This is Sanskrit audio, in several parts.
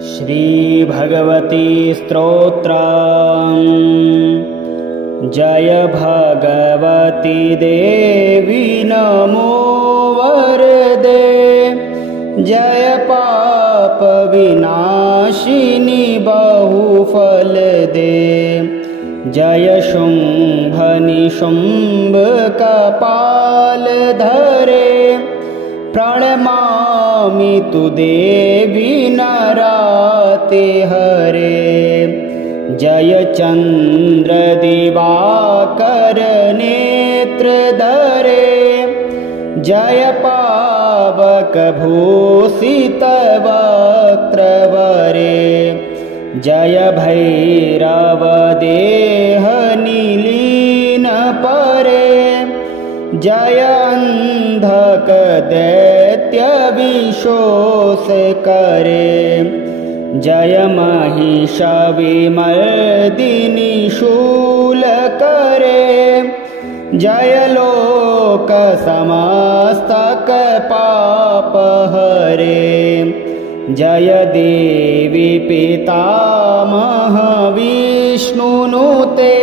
श्रीभगवती स्तोत्रम्। जय भगवती देवी नमो वरदे। जय पाप विनाशिनी बहुफल दे। जय शुंभ निशुंभ कपाल धरे। प्रणमामि तु देवी नराते हरे। जय चंद्र दिवाकर नेत्र धरे। जय पावक भूषित वक्त्रवरे। जय भैरव देह निलीन परे। जय अंधक दैत्य विशोष करे। जय महिष विमर्दिनी शूल करे। जय लोक समस्तक पाप हरे। जय देवी पितामह विष्णुनुते।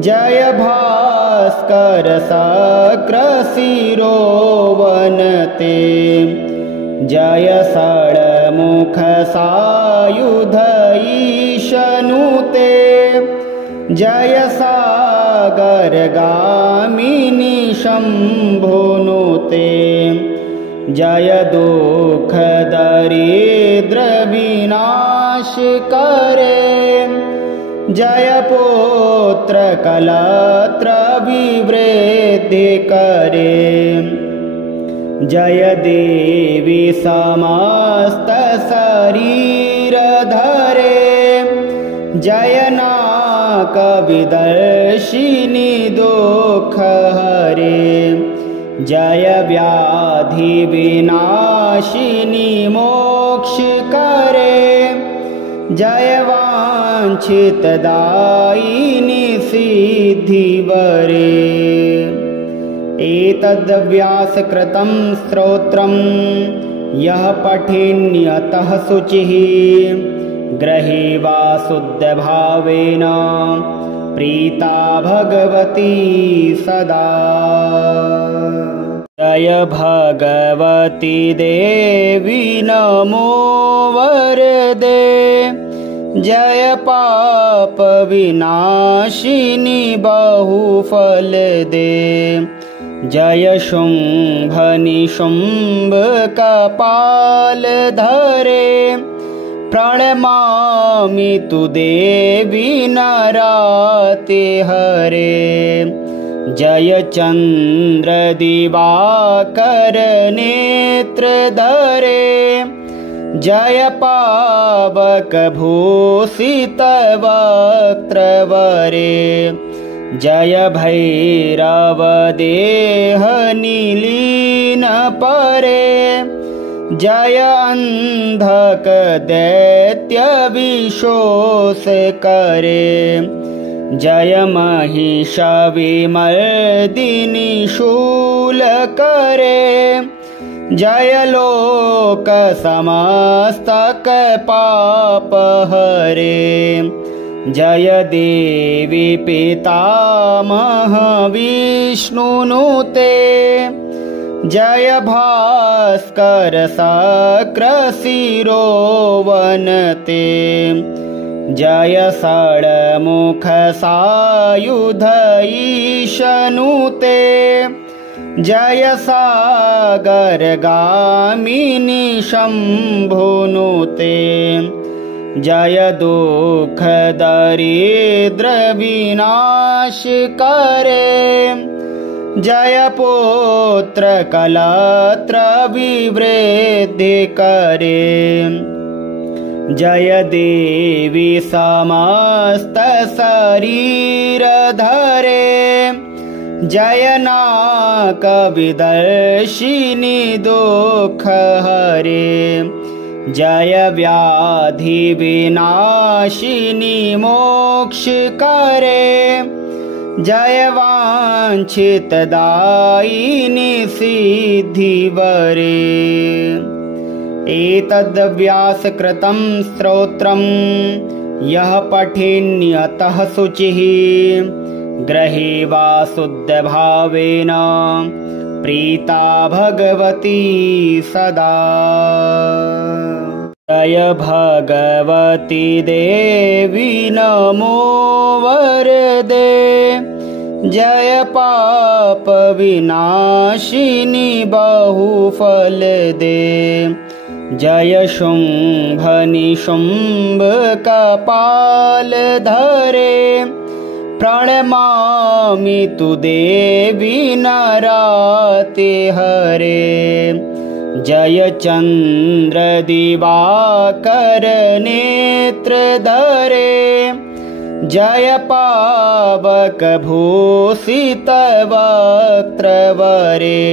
जय भास्कर शक्र शिरोवनते। जय षड्मुख सायुध ईशनुते। जय सागर गामिनी शंभुनुते। जय दुख दरिद्र विनाश करे। जय पुत्र कलत्र विवृद्धि करे। जय देवी समस्त शरीर धरे। जय नाक विदर्शिनी दुख हरे। जय व्याधि विनाशिनी मोक्ष करे। जय वांछित दायिनी सिद्धि वरे। एतद्व्यास कृतं स्तोत्रम् यः पठेन्यतः शुचिः गृहीवा शुद्ध भावेन प्रीता भगवती सदा। जय भगवती देवी नमो वरदे। जय पाप विनाशिनी बहुफल दे। जय शुंभ निशुंभ कपाल धरे। प्रणमामि तु देवी नराते हरे। जय चंद्र दिवाकर नेत्र धरे। जय पावक भूषित वक्त्रवरे। जय भैरव देह निलीन परे। जय अंधक दैत्य विशोष करे। जय महिष विमर्दिनी शूल करे। जय लोक समस्तक पाप हरे। जय देवी पितामह विष्णुनुते। जय भास्कर शक्र शिरोवनते। जय षड्मुख सायुध ईशनुते। जय सागर गामिनी शंभुनुते। जय दुख दरिद्र विनाश करे। जय पुत्र कलत्र विवृद्धि करे। जय देवी समस्त शरीर धरे। जय नाक विदर्शिनी दुख हरे। जय व्याधि विनाशिनी मोक्ष करे। जय वांछित दायिनी सिद्धि वरे। एतद्व्यासकृतं स्तोत्रं यः पठेन्यतः शुचिः गृहे वा शुद्धभावेन प्रीता भगवती सदा। जय भगवती देवी नमो वरदे, जय पाप विनाशिनी बहुफल दे। जय शुंभ निशुंभ कपाल धरे, प्रणमामि तु देवी नराते हरे। जय चंद्र दिवाकर नेत्र धरे, जय पावक भूषित वक्त्र वरे।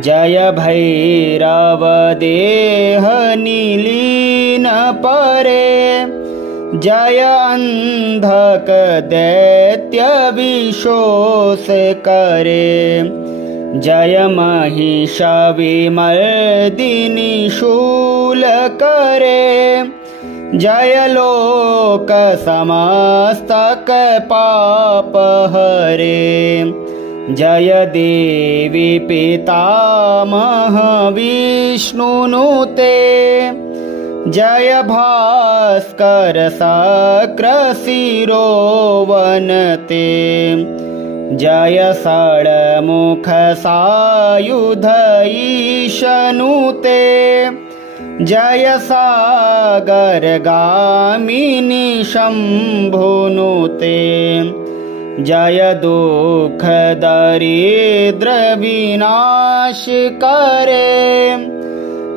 जय भैरव देह नीलीन परे, जय अंधक दैत्य विशोष करे। जय महिष विमर्दिनी शूल करे, जय लोक समस्तक पाप हरे। जय देवी पितामह विष्णुनुते, जय भास्कर शक्र शिरोवनते। जय षड्मुख सायुध ईशनुते, जय सागर गामिनी शंभुनुते। जय दुख दरिद्र विनाश करे,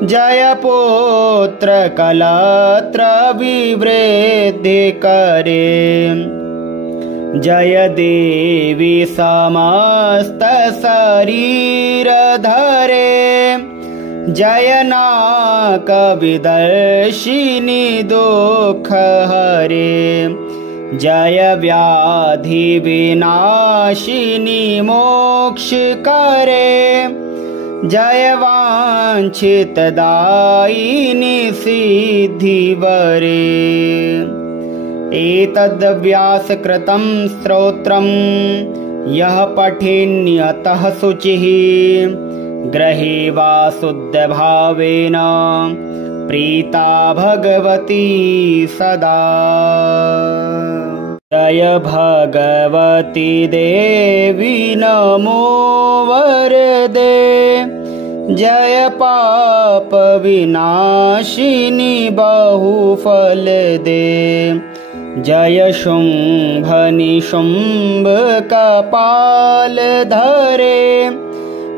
जय पुत्र कलत्र विवृद्धि करे। जय देवी समस्त शरीर धरे, जय नाक विदर्शिनी दुख हरे। जय व्याधि विनाशिनी मोक्ष करे, जय वांछित दायिनी सिद्धि वरे। एतद्व्यासकृतं स्तोत्रं यः पठेन्यतः शुचिः गृहे वा शुद्धभावेन प्रीता भगवती सदा। जय भगवती देवी नमो वरदे, जय पाप विनाशिनी बहुफल दे। जय शुंभ निशुंभ कपाल धरे,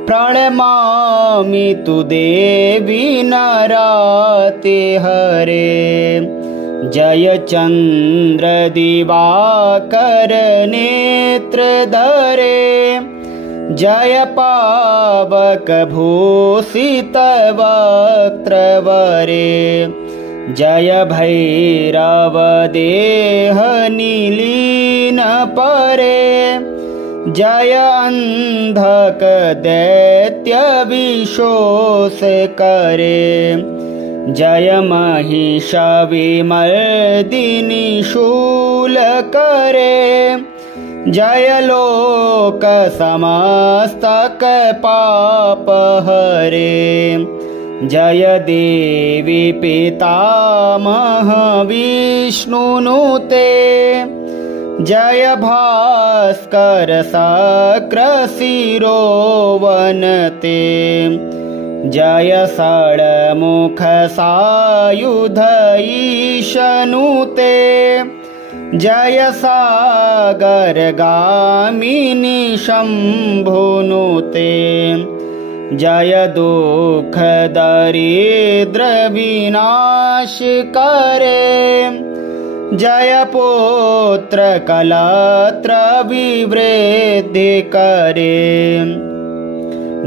प्रणमामि तु देवी नराते हरे। जय चंद्र दिवाकर नेत्र धरे, जय पावक भूषित वक्त्र वरे। जय भैरव देह नीलीन परे, जय अंधक दैत्य विशोष करे। जय महिष विमर्दिनी शूल करे, जय लोक समस्तक पाप हरे। जय देवी पितामह विष्णुनुते, जय भास्कर शक्र शिरोवनते। जय षड्मुख सायुध ईशनुते, जय सागर गामिनी शंभुनुते। जय दुख दरिद्र विनाश करे, जय पुत्र कलत्र विवृद्धि करे।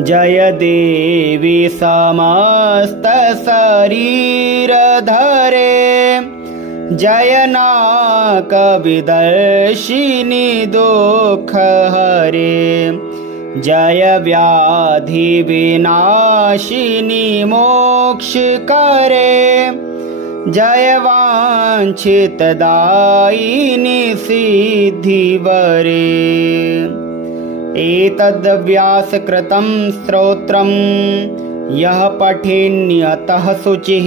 जय देवी समस्त शरीर धरे, जय नाक विदर्शिनी दुख हरे। जय व्याधि विनाशिनी मोक्ष करे, जय वांछित दायिनी सिद्धि वरे। एतद् व्यासकृतं स्तोत्रम् यः पठेन्यतः शुचिः,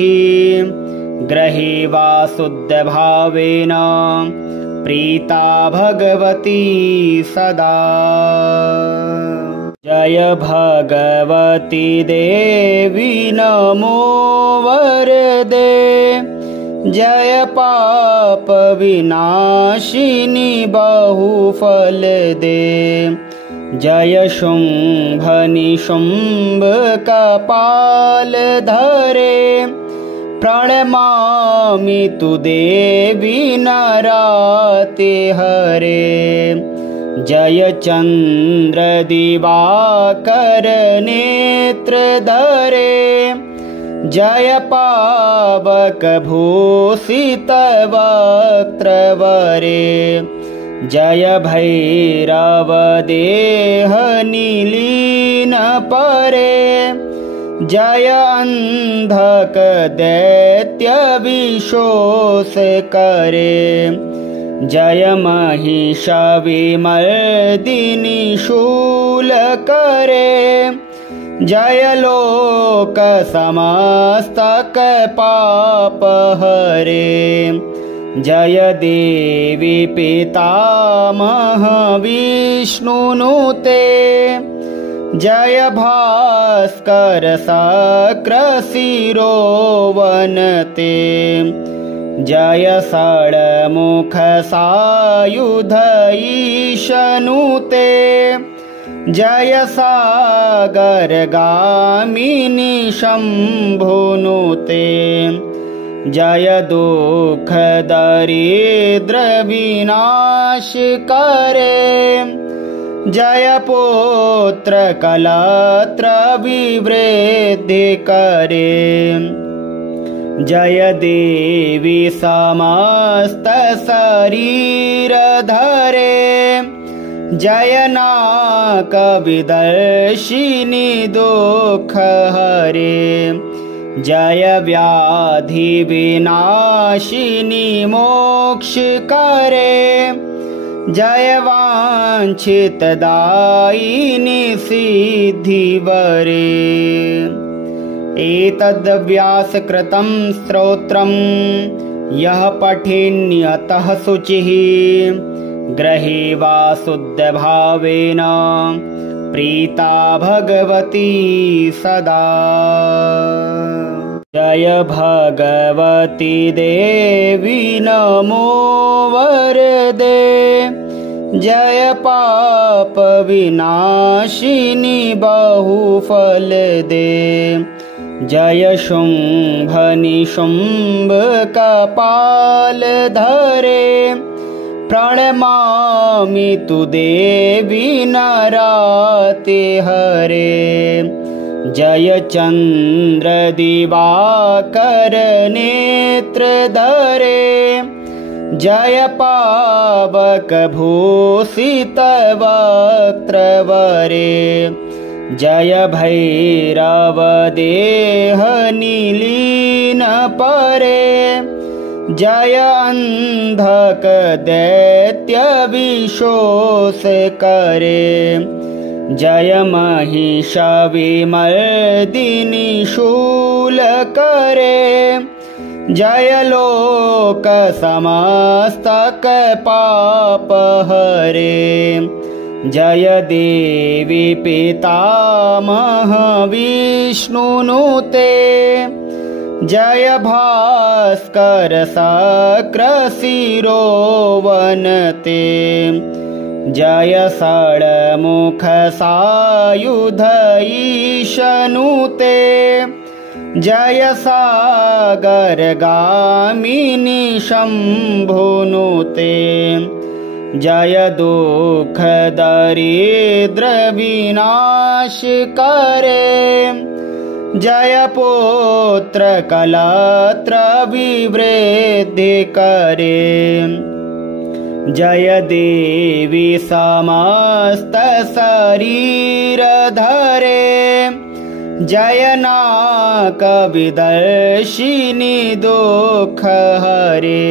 ग्रहे वा शुद्धभावेन प्रीता भगवती सदा। जय भगवती देवी नमो वरदे, जय पाप विनाशिनी बहुफल दे, जय शुंभ निशुंभ कपाल धरे, प्रणमामि तु देवी नराते हरे। जय चंद्र दिवाकर नेत्र धरे, जय पावक भूषित वक्त्र वरे, जय भैरव देह निलीन परे, जय अंधक दैत्य विशोष करे, जय महिष विमर्दिनी शूल करे, जय लोक समस्तक पाप हरे, जय देवी पितामह विष्णुनुते, जय भास्कर शक्र शिरोवनते, जय षड्मुख सायुध ईशनुते, जय सागर गामिनी शंभुनुते, जय दुख दरिद्र विनाश करे, जय पुत्र कलत्र विवृद्धि करे, जय देवी समस्त शरीर धरे, जय नाक विदर्शिनी दुख हरे, जय व्याधि विनाशिनी मोक्ष करे, जय वांछित दायिनी सिद्धि वरे। एतद् व्यासकृतं स्तोत्रम् यः पठेन्यतः शुचिः, ग्रहे वा शुद्धभावेन प्रीता भगवती सदा। जय भगवती देवी नमो वरदे, जय पाप विनाशिनी बहुफल दे, जय शुंभ निशुंभ कपाल धरे, प्रणमामि तु देवी नराते हरे, जय चंद्र दिवाकर नेत्र धरे, जय पावक भूषित वक्त्र वरे, जय भैरव देह निलीन परे, जय अंधक दैत्य विशोष करे, जय महिष विमर्दिनी शूल करे, जय लोक समस्तक पाप हरे, जय देवी पितामह विष्णुनुते, जय भास्कर शक्र शिरोवनते, जय षड्मुख सायुध ईशनुते, जय सागर गामिनी शंभुनुते, जय दुख दरिद्र विनाश करे, जय पुत्र कलत्र विवृद्धि करे, जय देवी समस्त शरीर धरे जय नाक विदर्शिनी दुख हरे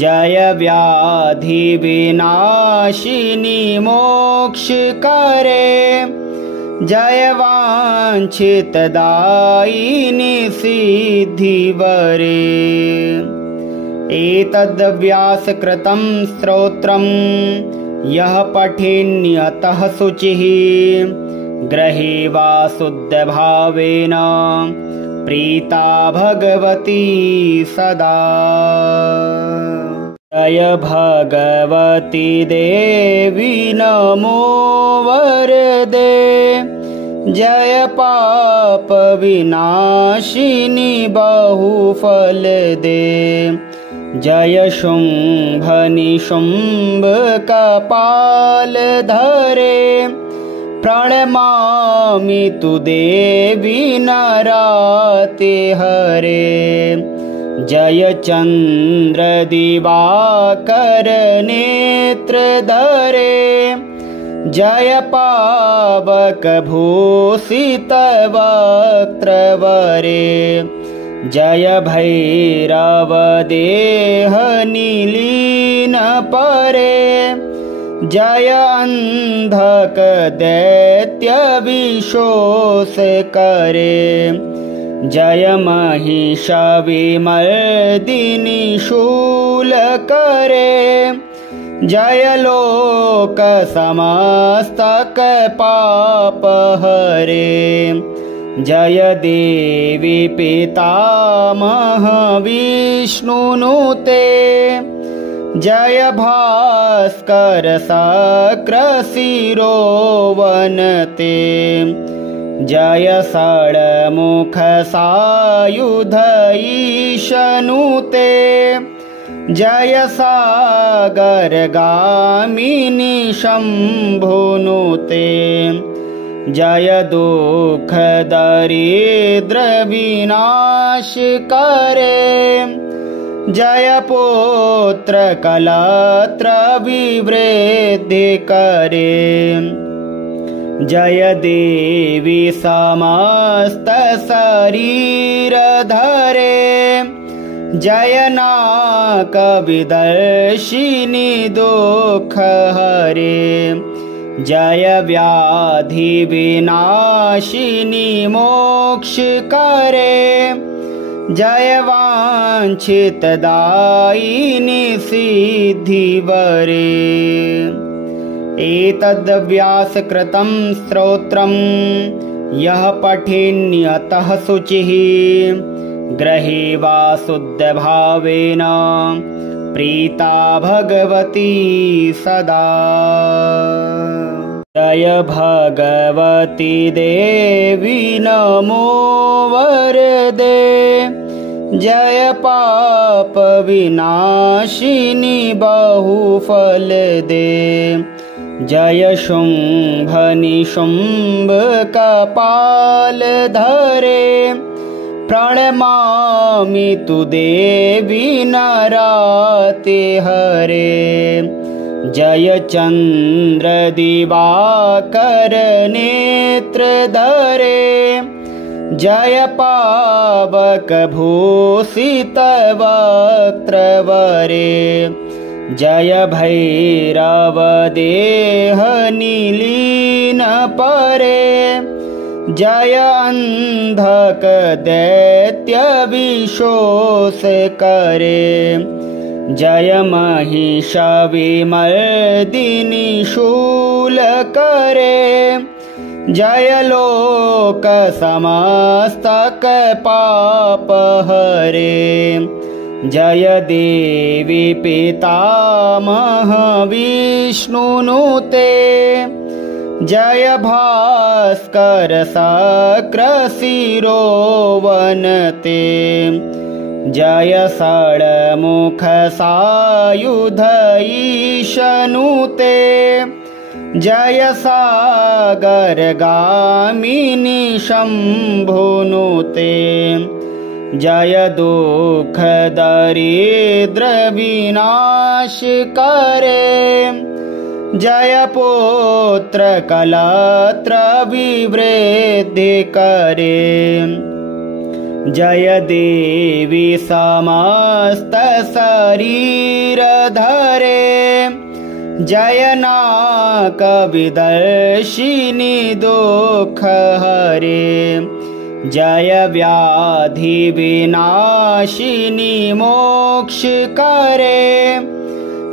जय व्याधि विनाशिनी मोक्ष करे जय वांछित दायिनी सिद्धि वरे एतद् व्यासकृतं स्तोत्रम् यः पठेन्यतः शुचिः गृहीवा शुद्धभावेन प्रीता भगवती सदा। जय भगवती देवी नमो वरदे जय पाप विनाशिनी बहुफल दे जय शुंभ निशुंभ कपाल धरे प्रणमामि तु देवी नराते हरे जय चंद्र दिवाकर नेत्र धरे जय पावक भूषित वक्त्र वरे जय भैरव देह नीलीन परे जय अंधक दैत्य विशोष करे जय महिष विमर्दिनी शूल करे जय लोक समस्तक पाप हरे जय देवी पितामह विष्णुनुते जय भास्कर शक्र शिरोवनते जय षड्मुख सायुध ईशनुते जय सागर गामिनी शंभुनुते जय दुख दरिद्र विनाश करे जय पुत्र कलत्र विवृद्धि करे जय देवी समस्त शरीर धरे जय नाक विदर्शिनी दुख हरे जय व्याधि विनाशिनी मोक्ष करे जय वांछित दायिनी सिद्धि वरे एतद् व्यासकृतं स्तोत्रम् यः पठेन्यतः शुचिः गृहीवा शुद्धभावेन प्रीता भगवती सदा। जय भगवती देवी नमो वरदे जय पाप विनाशिनी बहुफल दे जय शुंभ निशुंभ कपाल धरे प्रणमामि तु देवी नराते हरे जय चंद्र दिवाकर नेत्र धरे जय पावक भूषित वक्त्र वरे जय भैरव देह नीलीन परे जय अंधक दैत्य विशोष करे जय महिष विमर्दिनी शूल करे जय लोक समस्तक पाप हरे जय देवी पितामह विष्णुनुते जय भास्कर शक्र शिरोवनते जय षड्मुख सायुध ईशनुते जय सागर गामिनी शंभुनुते जय दुख दरिद्र विनाश करे, जय पुत्र कलत्र विवृद्धि करे, जय देवी समस्त शरीर धरे, जय नाक विदर्शिनी दुख हरे, जय व्याधि विनाशिनी मोक्ष करे,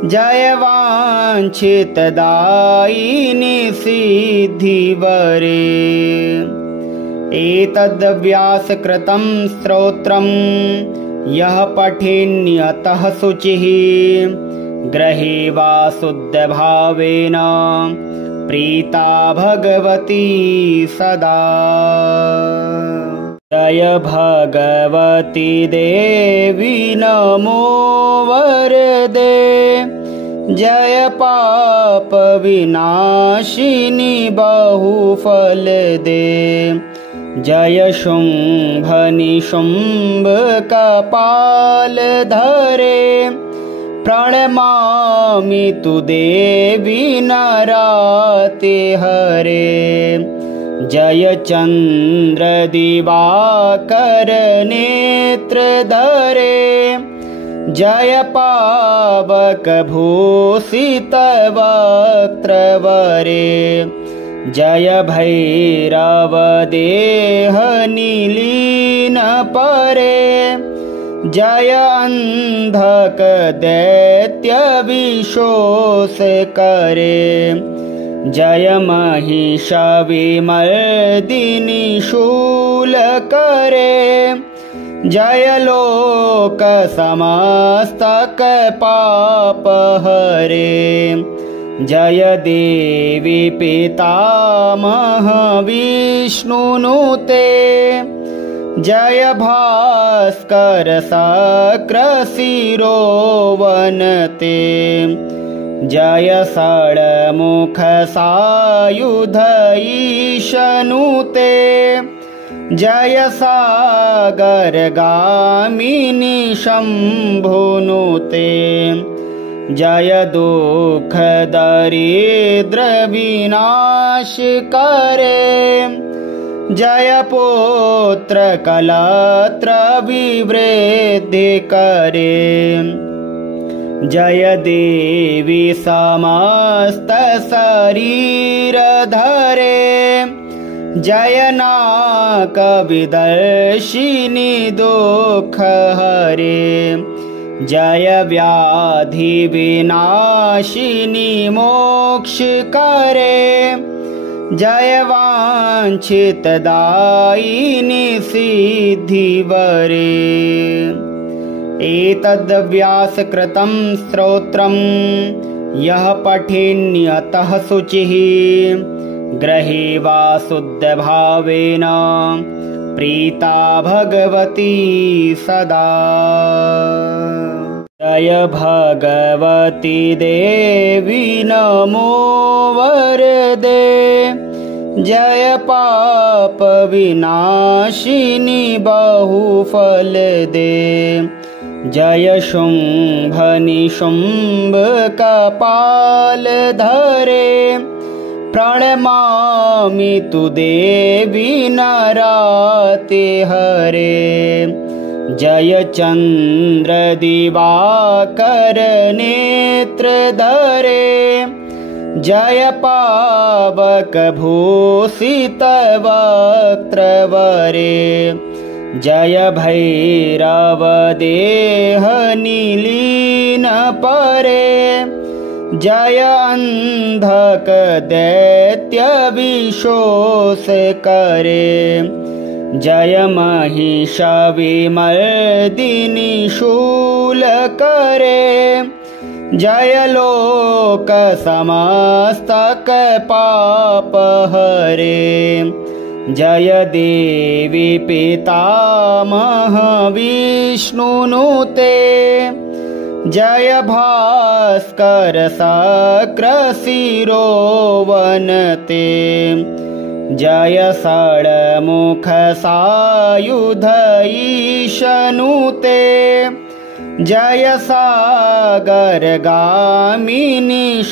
जय वांछित दायिनी सिद्धि वरे। एतद् व्यासकृतं स्तोत्रम् यः पठेन्यतः शुचिः गृहे वा शुद्धभावेन प्रीता भगवती सदा। जय भगवती देवी नमो वरदे, जय पाप विनाशिनी बहुफल दे, जय शुंभ निशुंभ कपाल धरे, प्रणमामि तु देवी नराते हरे, जय चंद्र दिवाकर नेत्र धरे, जय पावक भूषित वक्त्र वरे, जय भैरव देह निलीन परे, जय अंधक दैत्य विशोष करे, जय महिष विमर्दिनी शूल करे, जय लोक समस्तक पाप हरे, जय देवी पितामह विष्णुनुते, जय भास्कर शक्र शिरोवनते, जय षड्मुख सायुध ईशनुते, जय सागर गामिनी शंभुनुते, जय दुख दरिद्र विनाश करे, जय पुत्र कलत्र विवृद्धि करे, जय देवी समस्त शरीर धरे, जय नाक विदर्शिनी दुख हरे, जय व्याधि विनाशिनी मोक्ष करे, जय वांछित दायिनी सिद्धि वरे। एतद् व्यासकृतं स्तोत्रम् यः पठेन्यतः शुचिः गृहे वा शुद्धभावेन प्रीता भगवती सदा। जय भगवती देवी नमो वरदे, जय पाप विनाशिनी बहुफल दे, जय शुंभ निशुंभ कपाल धरे, प्रणमामि तु देवी नराते हरे, जय चंद्र दिवाकर नेत्र धरे, जय पावक भूषित वक्त्र वरे, जय भैरव देह निलीन परे, जय अंधक दैत्य विशोष करे, जय महिष विमर्दिनी शूल करे, जय लोक समस्तक पाप हरे, जय देवी पितामह विष्णुनुते, जय भास्कर शक्र शिरोवनते, जय षड्मुख सायुध ईशनुते जय सागरगामिनी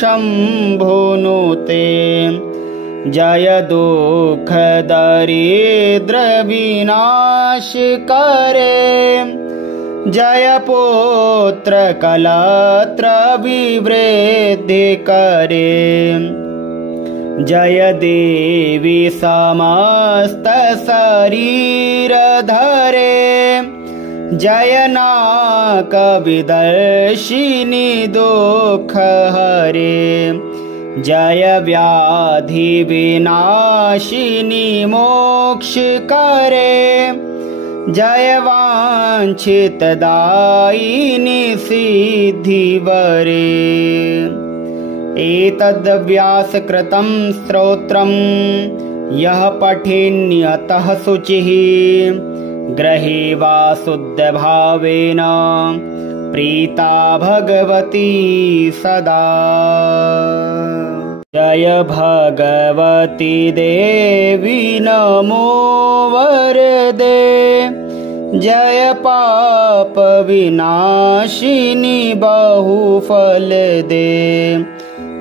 शम्भुनुते जय दुःख दरिद्र विनाश करे जय पुत्र कलत्र विवृद्धि करे जय देवी समस्त शरीर धरे जय नाक विदर्शिनी दुःख हरे जय व्याधि विनाशिनी मोक्ष करे जय वांछित दायिनी सिद्धि वरे एतद्व्यास कृतं स्तोत्रम् यः पठेन्यतः शुचिः गृहे वा शुद्धभावेन प्रीता भगवती सदा। जय भगवती देवी नमो वरदे जय पाप विनाशिनी बहुफल दे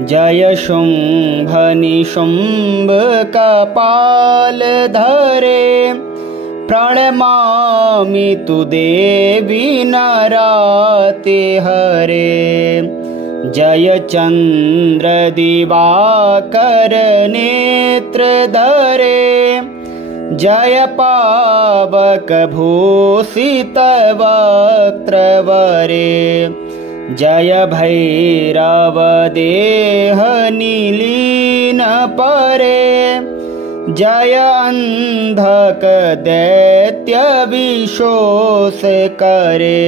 जय शुंभ निशुंभ कपाल धरे प्रणमामि तु देवी नराते हरे जय चंद्र दिवाकर नेत्र धरे जय पावक भूषित वक्त्र वरे जय भैरव देह नीलीन परे जय अंधक दैत्य विशोष करे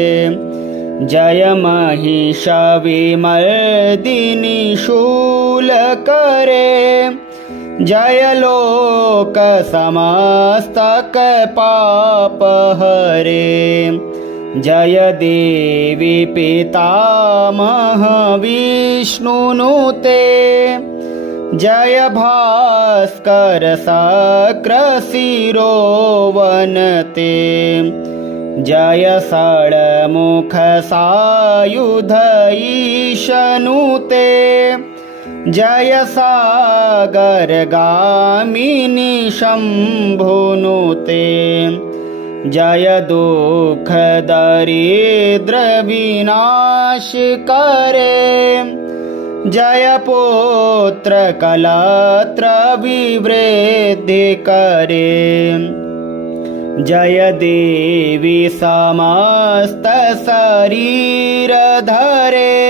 जय महिष विमर्दिनी शूल करे जय लोक समस्तक पाप हरे जय देवी पितामह विष्णुनुते जय भास्कर शक्र शिरोवनते जय षड्मुख सायुध ईशनुते जय सागरगामिनी शम्भुनुते जय दुःख दरिद्र विनाश करे जय पुत्र कलत्र विवृद्धि करे जय देवी समस्त शरीर धरे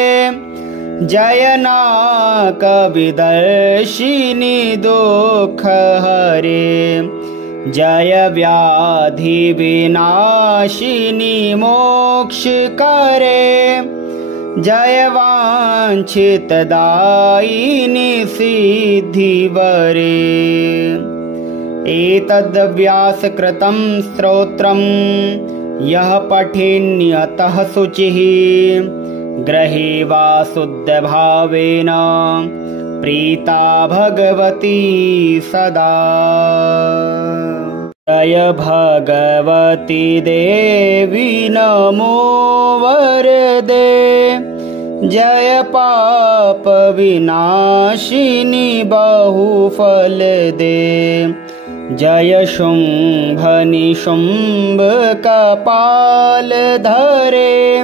जय नाक विदर्शिनी दुःख हरे जय व्याधि विनाशिनी मोक्ष करे जय वांछित दायिनी सिद्धि वरे एतद्व्यास कृतं स्तोत्रम् यः पठेन्यतः शुचिः गृहे वा शुद्धभावेन प्रीता भगवती सदा। जय भगवती देवी नमो वरदे जय पाप विनाशिनी बहुफल दे जय शुंभ निशुंभ कपाल धरे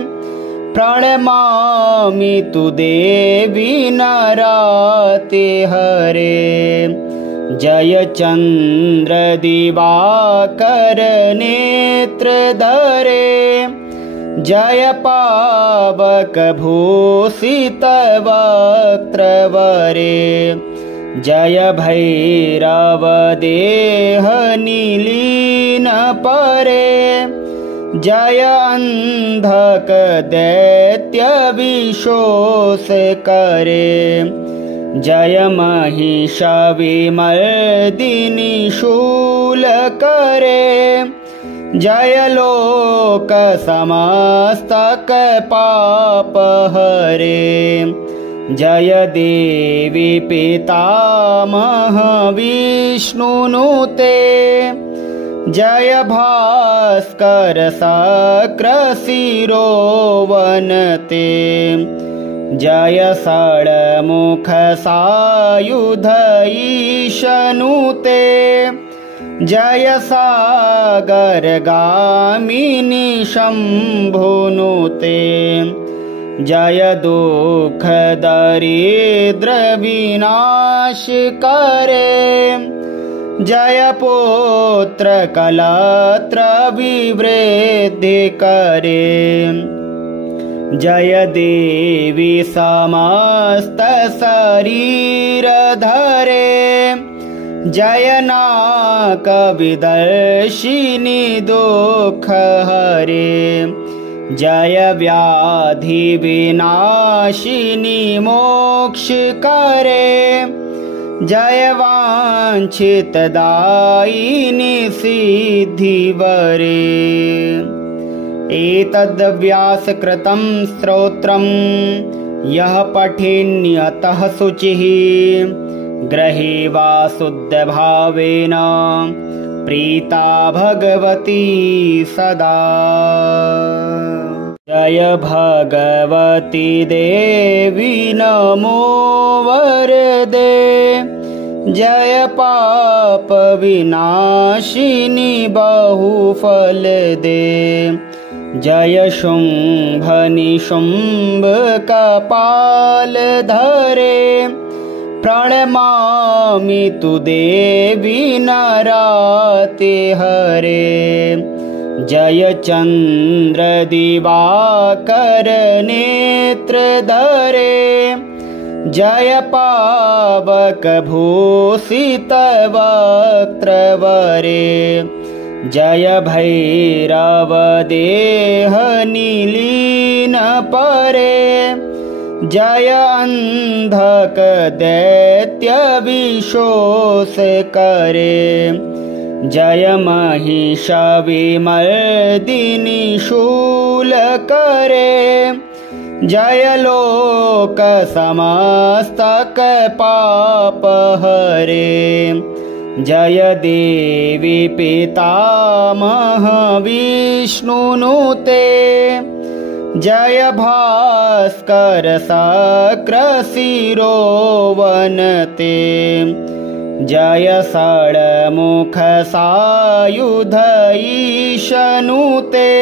प्रणमामि तु देवी नराते हरे जय चंद्र दिवाकर नेत्र धरे जय पावक भूषित वक्त्र वरे जय भैरव देह नीलीन परे जय अंधक दैत्य विशोष करे जय महिष विमर्दिनी शूल करे जय लोक समस्तक पाप हरे जय देवी पितामह विष्णुनुते जय भास्कर भास्कर सक्र वनते जय षड्मुख सायुध ईशनुते जय सागर गामिनी शंभुनुते जय दुख दरिद्र विनाश करे जय पुत्र कलत्र विवृद्धि करे जय देवी समस्त शरीर धरे जय नाक विदर्शिनी दुख हरे जय व्याधि विनाशिनी मोक्ष करे जय वांछित दायिनी सिद्धि वरे एतद् व्यासकृतं स्तोत्रम् यः पठेन्यतः शुचिः ग्रहे वा शुद्धभावेन प्रीता भगवती सदा। जय भगवती देवी नमो वरदे जय पाप विनाशिनी बहुफल दे जय शुंभ निशुंभ कपाल धरे प्रणमामि तु देवी नराते हरे जय चंद्र दिवाकर नेत्र धरे जय पावक भूषित वक्त्र वरे जय भैरव देह नीलीन परे जय अंधक दैत्य विशोष करे जय महिष विमर्दिनी शूल करे जय लोक समस्तक पाप हरे जय देवी पितामह विष्णुनुते जय भास्कर सक्र वनते जय षड्मुख सायुध ईशनुते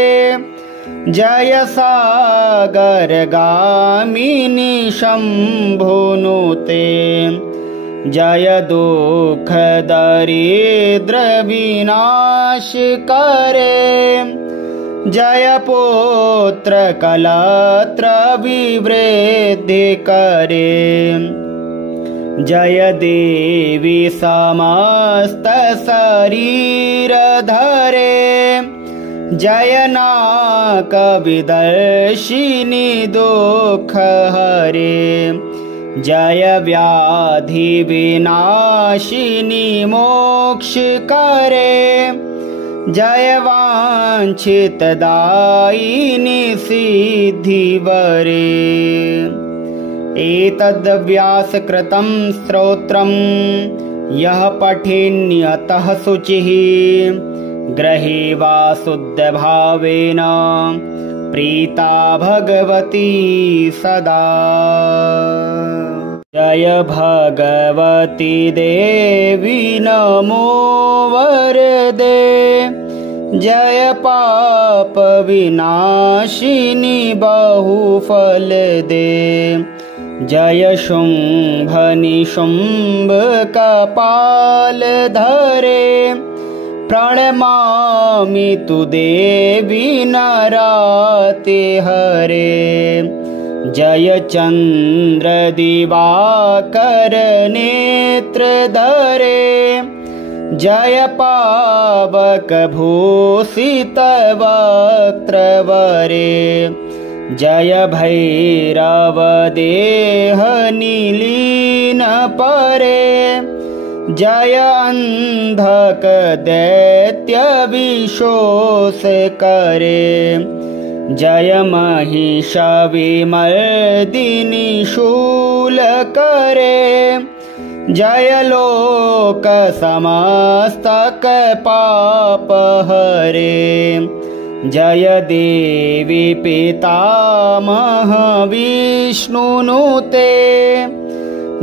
जय सागर गामिनी शंभुनुते जय दुख दरिद्र विनाश करे जय पुत्र कलत्र विवृद्धि करे जय देवी समस्त शरीर धरे जय नाक विदर्शिनी दुख हरे जय व्याधि विनाशिनी मोक्ष करे जय वांछित दायिनी सिद्धि वरे एतद् व्यासकृतं स्तोत्रम् यः पठेन्यतः शुचिः ग्रहे वा शुद्धभावेन प्रीता भगवती सदा। जय भगवती देवी नमो वरदे जय पाप विनाशिनी बहुफल दे जय शुंभ निशुंभ कपाल धरे प्रणमामि तु देवी नराते हरे जय चंद्र दिवाकर नेत्र धरे जय पावक भूषित वक्त्र वरे जय भैरव देह नीलीन परे जय अंधक दैत्य विशोष करे जय महिष विमर्दिनी शूल करे जय लोक समस्तक पाप हरे। जय देवी पितामह विष्णुनुते।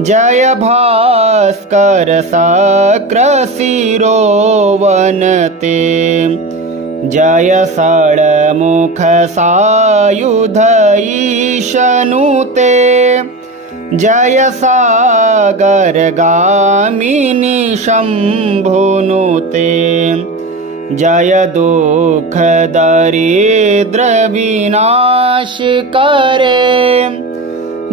जय भास्कर शक्र शिरोवनते। जय षड्मुख सायुध ईशनुते। जय सागर गामिनी शंभुनुते। जय दुख दरिद्र विनाश करे।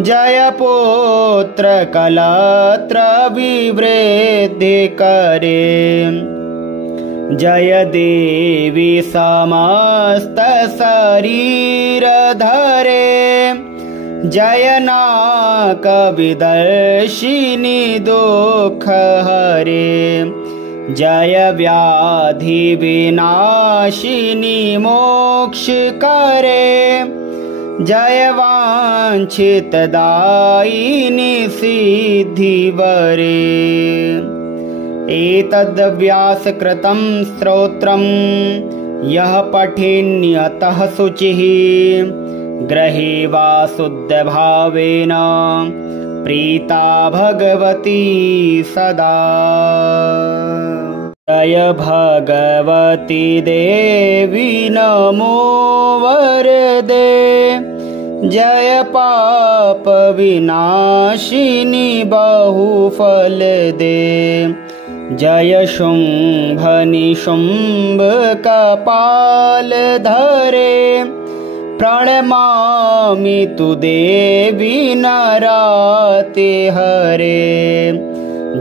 जय पुत्र कलत्र विवृद्धि करे। जय देवी समस्त शरीर धरे। जय नाक विदर्शिनी दुख हरे। जय व्याधि विनाशिनी मोक्ष करे। जय वांछित दायिनी सिद्धि वरे। एतद् व्यासकृतं स्तोत्रं यः पठेन्यतः शुचिः गृहे वा शुद्धभावेन प्रीता भगवती सदा। जय भगवती देवी नमो वरदे। जय पाप विनाशिनी बहुफल दे। जय शुंभ निशुंभ कपाल धरे। प्रणमामि तु देवी नराते हरे।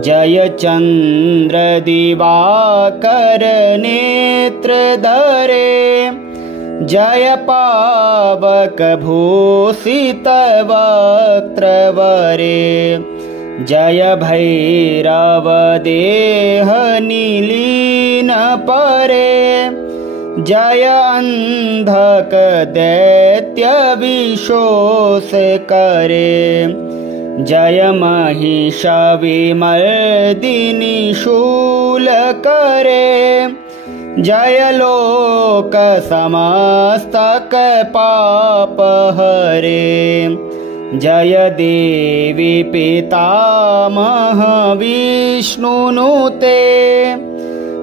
जय चंद्र दिवाकर नेत्र धरे। जय पावक भूषित वक्त्र वरे। जय भैरव देह निलीन परे। जय अंधक दैत्य विशोष करे। जय महिष विमर्दिनी शूल करे। जय लोक समस्तक पाप हरे। जय देवी पितामह विष्णुनुते।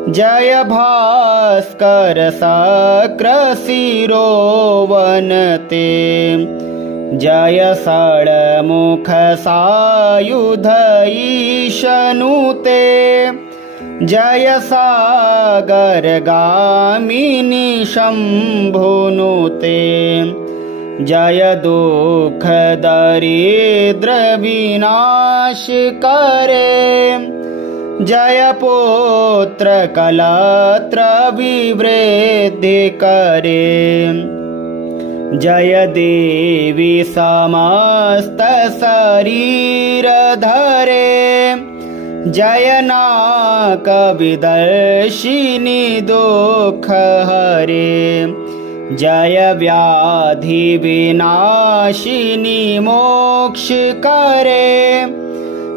जय भास्कर शक्र शिरोवनते। जय षड्मुख सायुध ईशनुते। जय सागर गामिनी शंभुनुते। जय दुख दरिद्र विनाश करे। जय पुत्र कलत्र विवृद्धि करे। जय देवी समस्त शरीर धरे। जय नाक विदर्शिनी दुख हरे। जय व्याधि विनाशिनी मोक्ष करे।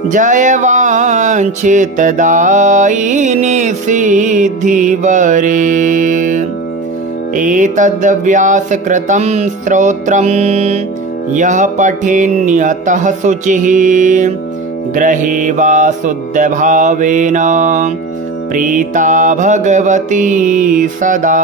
जय वांछित दायिनी सिद्धि वरे। एतद् व्यासकृतं स्तोत्रं यः पठेन्यतः शुचिः गृहे वा शुद्धभावेन प्रीता भगवती सदा।